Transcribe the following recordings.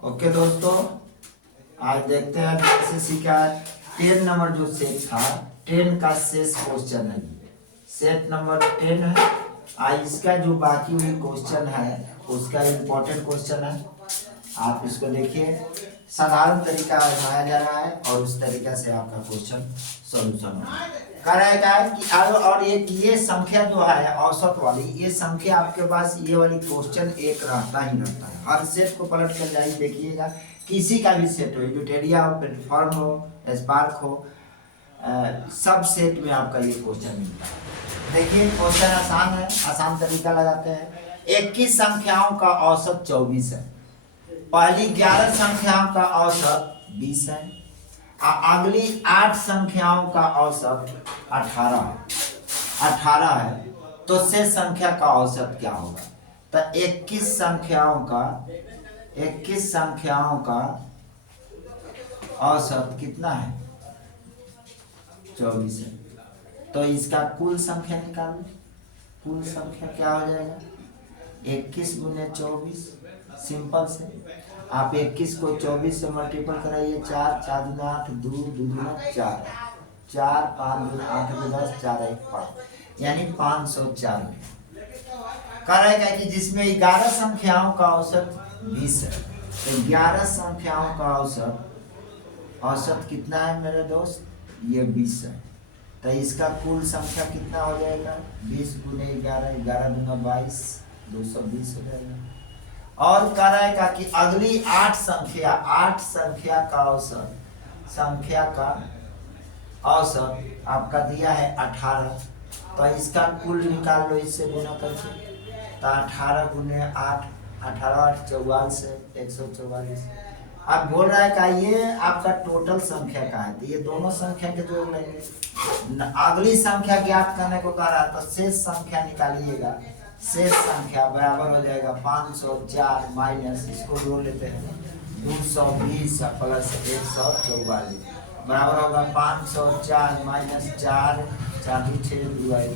Okay दोस्तों, आज देखते हैं कैसे सीखा है। 10 नंबर जो सेट था, 10 का शेष क्वेश्चन है। सेट नंबर 10 है। आज इसका जो बाकी हुई क्वेश्चन है उसका इम्पोर्टेंट क्वेश्चन है। आप इसको देखिए, साधारण तरीका आजमाया जा रहा है और उस तरीका से आपका क्वेश्चन सोल्यूशन कर रहेगा कि और ये संख्या जो है औसत वाली, ये संख्या आपके पास ये वाली क्वेश्चन एक रहता ही रहता है। हर सेट को पलट कर जाइए, देखिएगा किसी का भी सेट हो, यूटेरिया हो, प्लेटफॉर्म हो, स्पार्क हो, सब सेट में आपका ये क्वेश्चन मिलता है। देखिए क्वेश्चन आसान है, आसान तरीका लगाते हैं। 21 संख्याओं का औसत 24 है। पहली 11 संख्याओं का औसत 20 है। अगली 8 संख्याओं का औसत 18 है। तो शेष संख्या का औसत क्या होगा? तो 21 संख्याओं का औसत कितना है? 24 है। तो इसका कुल संख्या निकालो। कुल संख्या क्या हो जाएगा? 21 गुने 24। सिंपल से आप 21 को 24 से मल्टीपल कराइए। 4 4 दूना 8, 2 2 दूना 4, 4 5 दूना 8 10, 4 1 5, यानी 504 कह रहेगा कि जिसमें 11 संख्याओं का औसत 20 है। तो 11 संख्याओं का औसत कितना है मेरे दोस्त? ये 20 है। तो इसका कुल संख्या कितना हो जाएगा? 20 गुने 11, 11 दूना 22, 220 हो जाएगा। और कह रहेगा कि अगली 8 संख्या का औसत आपका दिया है 18। तो इसका कुल निकाल लो इससे गुना करके। तो 18 गुने 8, 18 8 44 है, 144। अब बोल रहा है कि ये आपका टोटल संख्या का है, तो ये दोनों संख्या के जोड़ लेंगे। अगली संख्या ज्ञात करने को कह रहा है, तो शेष संख्या निकालिएगा। शेष संख्या बराबर हो जाएगा 504 माइनस, इसको जोड़ लेते हैं, 220 प्लस 144 बराबर होगा 504 माइनस 4 4 6 2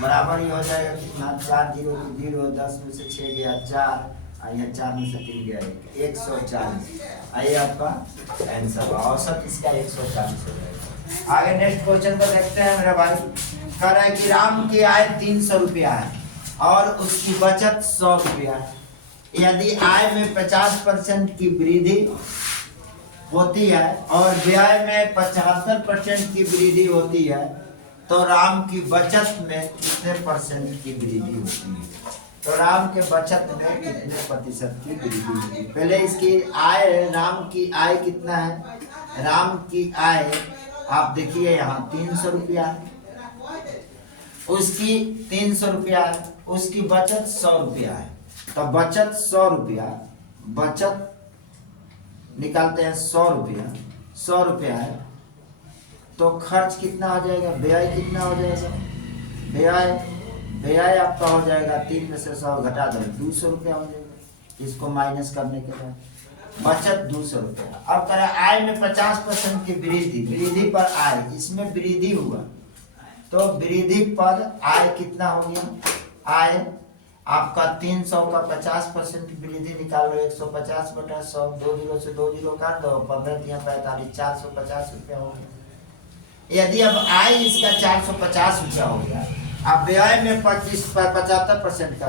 बराबर ही हो जाएगा कितना? 4 0 0, 10 में से 6 गया 4, यहाँ 4 में से 3 गया 140। आइए आपका आंसर औसत इसका 140 हो जाएगा। आगे नेक्स्ट क्वेश्चन को देखते हैं मेरा भाई। कह रहा है कि राम की आय 300 रुपया है और उसकी बचत 100 रुपया है। यदि आय में 50% की वृद्धि होती है और व्यय में 75% की वृद्धि होती है, तो राम की बचत में कितने परसेंट की वृद्धि होती है? तो राम के बचत में कितने प्रतिशत की वृद्धि होती है? पहले इसकी आय, राम की आय कितना है? राम की आय आप देखिए यहाँ 300 रुपया है, उसकी 300 रुपया है, उसकी बचत 100 रुपया है। तो बचत 100 रुपया, बचत निकालते हैं 100 रुपया है। तो खर्च कितना हो जाएगा? व्यय कितना हो जाएगा? व्यय आपका हो जाएगा 3 में से 100 घटा दो 200 रुपया हो जाएगा, इसको माइनस करने के बाद बचत 200 रुपया। अब करें आय में 50% की वृद्धि पर आय, इसमें वृद्धि हुआ तो वृद्धि पर आय कितना हो गया? आय आपका 300 का 50% की वृद्धि निकाल लो, 150 बटा 100, 2 0 से 2 0 काट दो, 15 45, 450 रुपया हो गया। यदि अब आय इसका 450 रुपया हो गया, अब व्यय में 75% का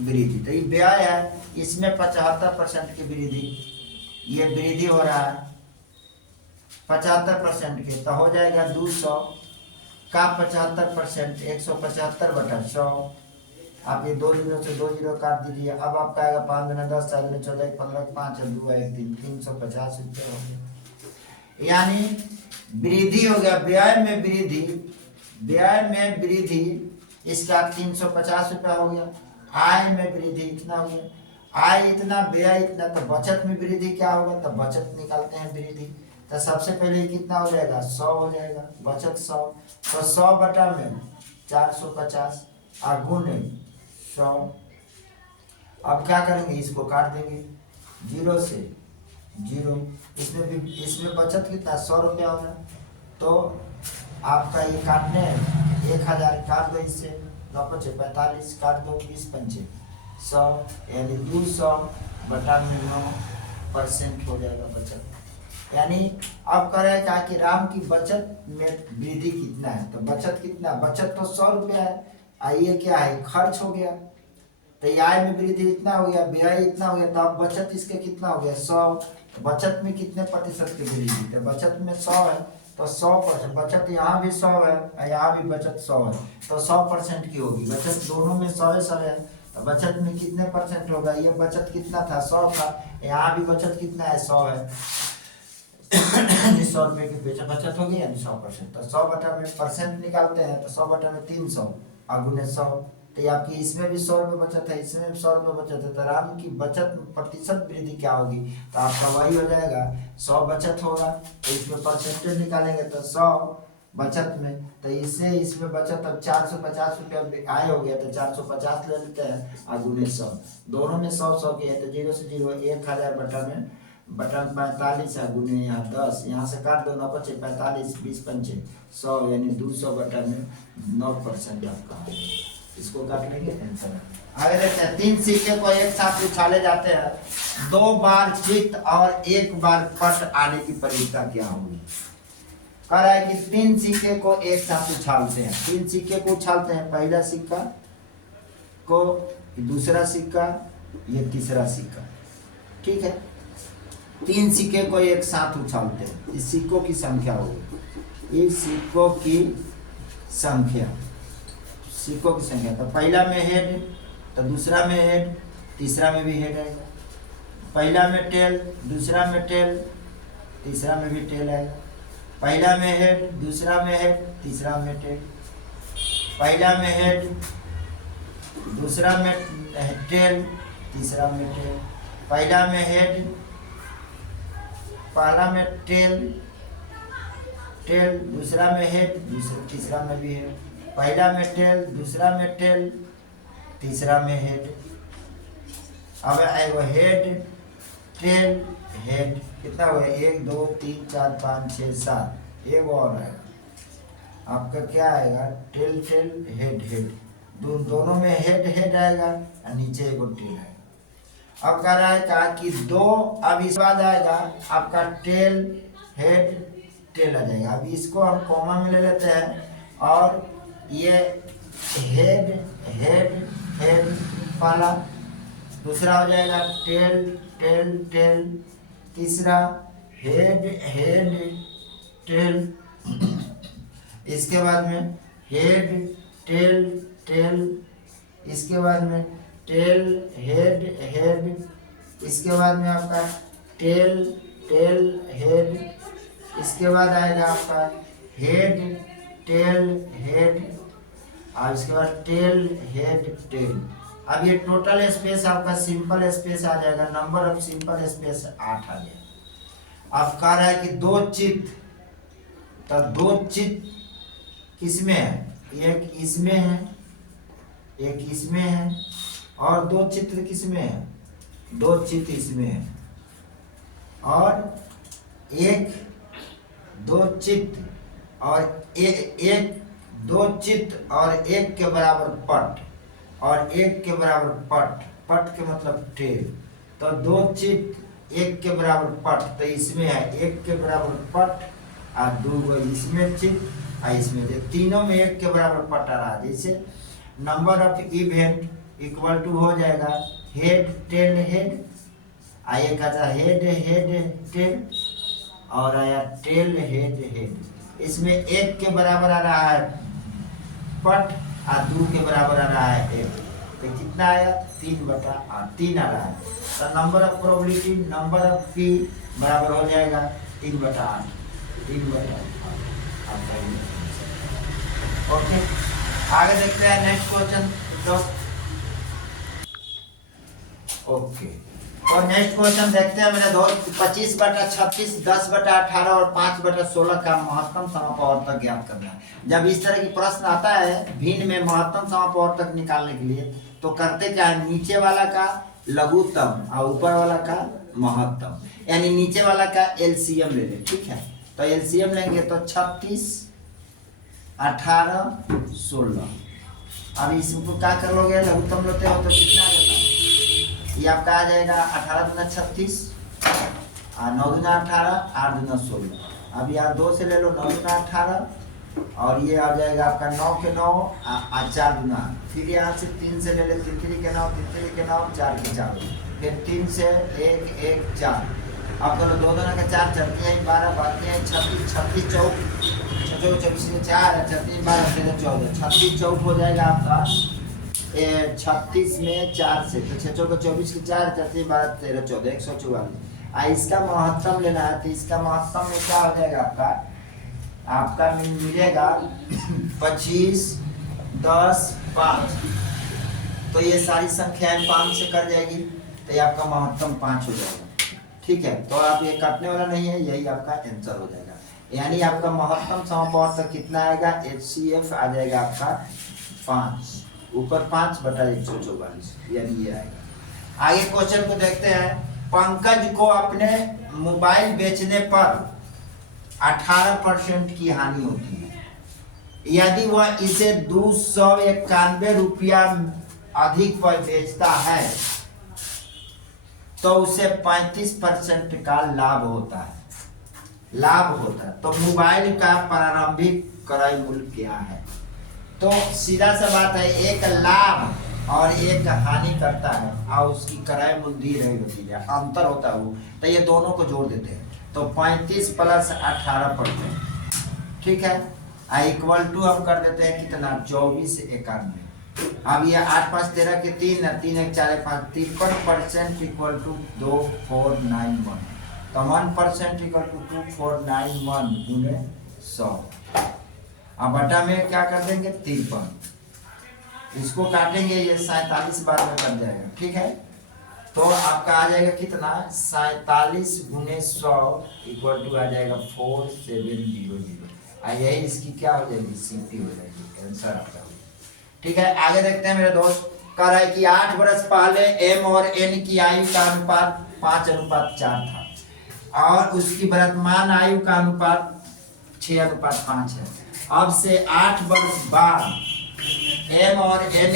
वृद्धि, तो ये व्यय है, इसमें 75% की वृद्धि, ये वृद्धि हो रहा है 75% के, तो हो जाएगा 200 का 75%, 175 बटा 100। आप ये 2 0 से 2 0 काट दीजिए। अब आपका आएगा 5 गुना 10, 4 गुना 14, 15 5 2 1 3, 350 रुपये हो गया। यानी वृद्धि हो गया, व्यय में वृद्धि इसका 350 रुपया हो गया। आय में वृद्धि इतना हो गया, आय इतना, व्यय इतना। तो बचत में वृद्धि क्या होगा? तो बचत निकालते हैं वृद्धि। तो सबसे पहले कितना हो जाएगा? 100 हो जाएगा, बचत 100। तो 100 बटा में 450 और गुणे 100। अब क्या करेंगे? इसको काट देंगे 0 से 0। इसमें बचत कितना? 100 रुपया होगा। तो आपका ये काटने 1000 काट दो, इससे 9 5 45 काट दो, 20 5 100, यानी 200 बटा 9 8% हो जाएगा बचत। यानी अब कह रहा है क्या कि राम की बचत में वृद्धि कितना है, तो बचत कितना, बचत तो 100 रुपया है, आइए क्या है खर्च हो गया, तो आय में वृद्धि इतना हो गया, व्यय इतना हो गया, तो अब बचत इसके कितना हो गया 100। बचत में कितने प्रतिशत की वृद्धि, तो बचत में 100 है तो 100%, बचत यहाँ भी 100 है यहाँ भी बचत 100 है, तो 100% की होगी बचत, दोनों में 100 है, तो बचत में कितने परसेंट होगा, ये बचत कितना था 100 था, यहाँ भी बचत कितना है 100 है 100 रुपये की बचत होगी यानी 100%, तो 100 बटा में परसेंट निकालते हैं तो 100 बटा में 300 और गुने 100, तो आपकी इसमें भी 100 रुपये बचत है, इसमें भी 100 रुपये बचत है, तो राम की बचत प्रतिशत वृद्धि क्या होगी, तो आपका वही हो जाएगा 100 बचत होगा, तो इसमें परसेंटेज निकालेंगे तो 100 बचत में, तो इससे इसमें बचत अब 450 रुपया आय हो गया, तो 450 ले लेते हैं और गुने 100, दोनों में 100 की है, तो 0 से 0 1000 बटा में बटन 45 है गुने यहाँ 10, यहाँ से काट दो 9 बचे 45 20 पंचे 100 यानी 200 बटा में 9% आपका, इसको काट लेंगे आंसर। आगे देखते हैं 3 सिक्के को एक साथ उछाले जाते हैं, 2 बार चित्त और 1 बार पट आने की प्रवृत्ति क्या होगी। कह रहा है कि 3 सिक्के को एक साथ उछालते हैं, 3 सिक्के को उछालते हैं, पहला सिक्का को दूसरा सिक्का ये तीसरा सिक्का, ठीक है, 3 सिक्के को एक साथ उछालते हैं, इस सिक्कों की संख्या होगी, इस सिक्कों की संख्या, सिक्कों की संख्या, तो पहला में हेड तो दूसरा में हेड तीसरा में भी हेड आएगा, पहला में टेल दूसरा में टेल तीसरा में भी टेल आएगा, पहला में हेड दूसरा में हेड तीसरा में टेल, पहला में हेड दूसरा में टेल तीसरा में टेल, पहला में हेड पहला में टेल टेल दूसरा में हेड दूसरा तीसरा में भी हेड, पहला में टेल दूसरा में टेल तीसरा में हेड, अब आएगा हेड टेल हेड, कितना हुआ 1 2 3 4 5 6 7, एक और आएगा आपका क्या आएगा टेल टेल हेड हेड, दोनों में हेड हेड आएगा और नीचे एक और टेल आएगा। अब कह रहा है कहा कि 2, अब इस बाद आएगा आपका टेल हेड टेल आ जाएगा, अब इसको हम कॉमा में ले लेते हैं और ये हेड हेड हेड पहला, दूसरा हो जाएगा टेल टेल टेल, तीसरा हेड हेड टेल, इसके बाद में हेड टेल टेल, इसके बाद में टेल हेड हेड, इसके बाद में आपका टेल टेल हेड, इसके बाद आएगा आपका हेड टेल हेड और इसके बाद टेल हेड टेल। अब ये टोटल स्पेस आपका सिंपल स्पेस आ जाएगा, नंबर ऑफ सिंपल स्पेस 8 आ जाएगा। अब कह रहा है कि 2 चित्त, तो 2 चित्त किसमें है, एक इसमें है एक इसमें है और 2 चित्र किसमें है, 2 चित्त इसमें है और 2 चित्त और 2 चित्त और 1 के बराबर पट और 1 के बराबर पट, पट के मतलब टेल, तो 2 चित्त 1 के बराबर पट, तो इसमें है 1 के बराबर पट और 2 इसमें चित्त और इसमें, तीनों में 1 के बराबर पट आ रहा है। जैसे number of event equal to हो जाएगा हेड टेल हेड, आइए कहता हेड हेड टेल और आया टेल हेड हेड, इसमें 1 के बराबर आ रहा है पट और 2 के बराबर आ रहा है हेड, तो कितना आया 3/8 आ रहा है, तो number of probability number of P बराबर हो जाएगा 3/8 ओके। आगे देखते हैं नेक्स्ट क्वेश्चन ओके, और नेक्स्ट क्वेश्चन देखते हैं मेरे दोस्त 25/36 10/18 और 5/16 का महत्तम समापवर्तक ज्ञात करना है। जब इस तरह की प्रश्न आता है भिन्न में महत्तम समापवर्तक निकालने के लिए तो करते क्या है, नीचे वाला का लघुत्तम और ऊपर वाला का महत्तम, यानी नीचे वाला का एलसीएम ले ले, ठीक है, तो एलसीएम लेंगे तो 36 18 16, अब इसको क्या कर लोगे लघुत्तम लेते हो तो कितना आ जाता है, ये आपका आ जाएगा 18 × 36 9 दूना 18, 8 दूना 16। अब यहाँ 2 से ले लो, 9 दूना 18, और ये आ जाएगा आपका 9 के 9 4 दूना। फिर यहाँ से 3 से ले ले, 3 3 के 9, 3 3 के 9, 4 के 4, फिर 3 से 1 1 4। अब दोनों 2 दूना का 4, 4 3 12, 12 36, 36 चौक 24 के 4, 36 12 13 14, 36 चौक हो जाएगा आपका 36 में 4 से, तो 6 चौक 24 के 4, 36 12 13 14, 144। इसका महत्तम लेना है, तो इसका महत्तम में क्या हो जाएगा आपका मिलेगा 25 10 5। तो ये सारी संख्याएं 5 से कट जाएगी, तो ये आपका महत्तम 5 हो जाएगा। ठीक है, तो आप ये काटने वाला नहीं है, यही आपका आंसर हो जाएगा। यानी आपका महत्तम समपावर्त कितना आएगा, HCF आ जाएगा आपका 5, ऊपर 5/144, यानी ये आएगा। आगे क्वेश्चन को देखते हैं। पंकज को अपने मोबाइल बेचने पर 18% की हानि होती है। यदि वह इसे 291 रुपया अधिक पर बेचता है तो उसे 35% का लाभ होता है। तो मोबाइल का प्रारंभिक क्रय मूल्य क्या है? तो सीधा सा बात है, एक लाभ और एक हानि करता है और उसकी क्रय मूल्य दी रही होती है, अंतर होता है वो, तो ये दोनों को जोड़ देते हैं, तो 35 + 18%। ठीक है, इक्वल टू हम कर देते हैं कितना, 24 91। अब ये 8 5 13 के 3 3 1 4 5, 53% इक्वल टू 2491। तो 1% इक्वल टू 2491 गुने 100। अब बटा में क्या कर देंगे, 53। इसको काटेंगे, ये 47 बार में बन जाएगा। ठीक है, तो आपका आ जाएगा कितना, 47 गुने 100 इक्वल टू आ जाएगा 4700। यही इसकी क्या हो जाएगी, CP हो जाएगी, आंसर आपका। ठीक है, आगे देखते हैं मेरे दोस्त। कह रहा है कि 8 वर्ष पहले M और N की आयु का अनुपात 5:4 था और उसकी वर्तमान आयु का अनुपात 6:5 है। अब से 8 वर्ष बाद M और N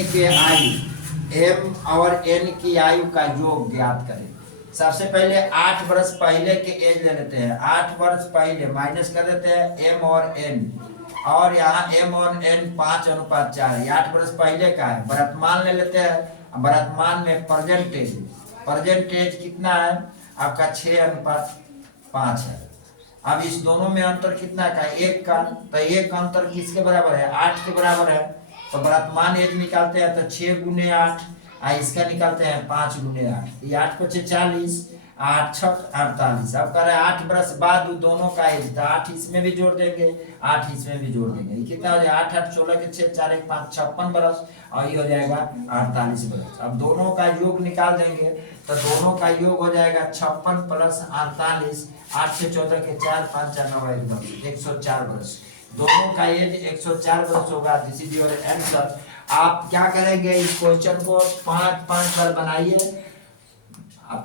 की आयु का योग ज्ञात करें। सबसे पहले 8 वर्ष पहले के एज ले लेते हैं, 8 वर्ष पहले माइनस कर देते हैं M और N, और यहाँ M और N 5:4 है। 8 वर्ष पहले का है, वर्तमान ले लेते हैं। वर्तमान में परसेंटेज कितना है आपका, 6:5 है। अब इस दोनों में अंतर कितना का, 1 का, तो 1 का अंतर किसके बराबर है, 8 के बराबर है। तो वर्तमान एज निकालते हैं तो 6 गुने 8, इसका निकालते हैं 5 गुने 8, ये 8 × 40, 8 × 48। अब कह रहे हैं 8 वर्ष बाद दोनों का एज, तो 8 इसमें भी जोड़ देंगे, 8 इसमें भी जोड़ देंगे। ये कितना हो जाएगा, 8 8 16 के 6 4 1 5 56 वर्ष, और ये हो जाएगा 48 वर्ष। अब दोनों का योग निकाल देंगे, तो दोनों का योग हो जाएगा 56 + 48, 8 से 14 के 4 5 4 9 104 वर्ष। दोनों का एज 104 वर्ष होगा। This is your answer. आप क्या करेंगे, इस क्वेश्चन को 5 बार बनाइए,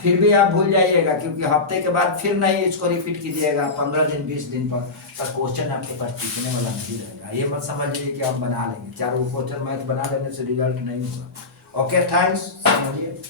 फिर भी आप भूल जाइएगा, क्योंकि हफ्ते के बाद फिर नहीं इसको रिपीट कीजिएगा, 15 दिन 20 दिन पर, तो क्वेश्चन आपके पास टिकने वाला नहीं रहेगा। ये मत समझ लीजिए कि आप बना लेंगे, 4 क्वेश्चन मैथ बना लेने से रिजल्ट नहीं होगा। ओके, थैंक्स, समझिए।